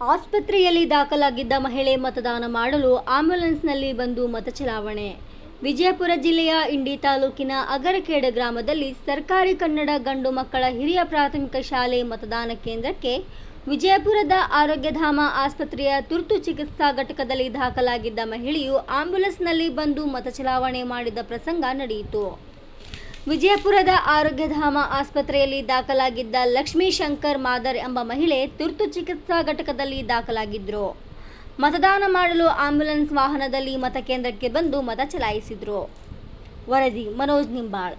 ಆಸ್ಪತ್ರೆಯಲ್ಲಿ ದಾಖಲಾಗಿದ್ದ ಮಹಿಳೆ ಮತದಾನ ಮಾಡಲು ಆಂಬ್ಯುಲೆನ್ಸ್ನಲ್ಲಿ ಬಂದು ಮತ ಚಲಾವಣೆ. ವಿಜಯಪುರ ಜಿಲ್ಲೆಯ ಇಂಡಿ ತಾಲೂಕಿನ ಅಗರಖೇಡ ಗ್ರಾಮದಲ್ಲಿ ಸರ್ಕಾರಿ ಕನ್ನಡ ಗಂಡು ಮಕ್ಕಳ ಹಿರಿಯ ಪ್ರಾಥಮಿಕ ಶಾಲೆ ಮತದಾನ ಕೇಂದ್ರಕ್ಕೆ ವಿಜಯಪುರದ ಆರೋಗ್ಯಧಾಮ ಆಸ್ಪತ್ರೆಯ ತುರ್ತು ಚಿಕಿತ್ಸಾ ಘಟಕದಲ್ಲಿ ದಾಖಲಾಗಿದ್ದ ಮಹಿಳೆಯು ಆಂಬ್ಯುಲೆನ್ಸ್ನಲ್ಲಿ ಬಂದು ಮತ ಚಲಾವಣೆ ಮಾಡಿದ ಪ್ರಸಂಗ ನಡೆಯಿತು. ವಿಜಯಪುರದ ಆರೋಗ್ಯಧಾಮ ಆಸ್ಪತ್ರೆಯಲ್ಲಿ ದಾಖಲಾಗಿದ್ದ ಲಕ್ಷ್ಮೀ ಶಂಕರ್ ಮಾದರ್ ಎಂಬ ಮಹಿಳೆ ತುರ್ತು ಚಿಕಿತ್ಸಾ ಘಟಕದಲ್ಲಿ ದಾಖಲಾಗಿದ್ದರು ಮತದಾನ ಮಾಡಲು ಆಂಬ್ಯುಲೆನ್ಸ್ ವಾಹನದಲ್ಲಿ ಮತಕೇಂದ್ರಕ್ಕೆ ಬಂದು ಮತ ಚಲಾಯಿಸಿದ್ರು. ವರದಿ ಮನೋಜ್ ನಿಂಬಾಳ್.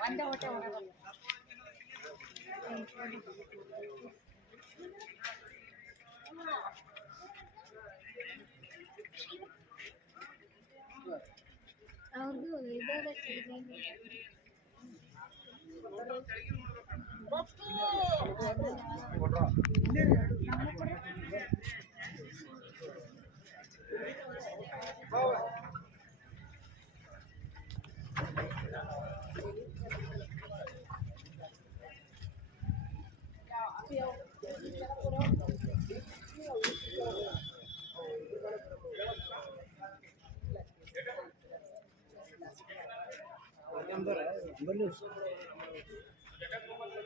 ಒಂದೇ ಹೊಟ್ಟೆ ಹೊಡೋದು ಅವ್ರದ್ದು ಇದಾಗತ್ತೆ नंबर है।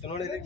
ಚುನಾವಣೆ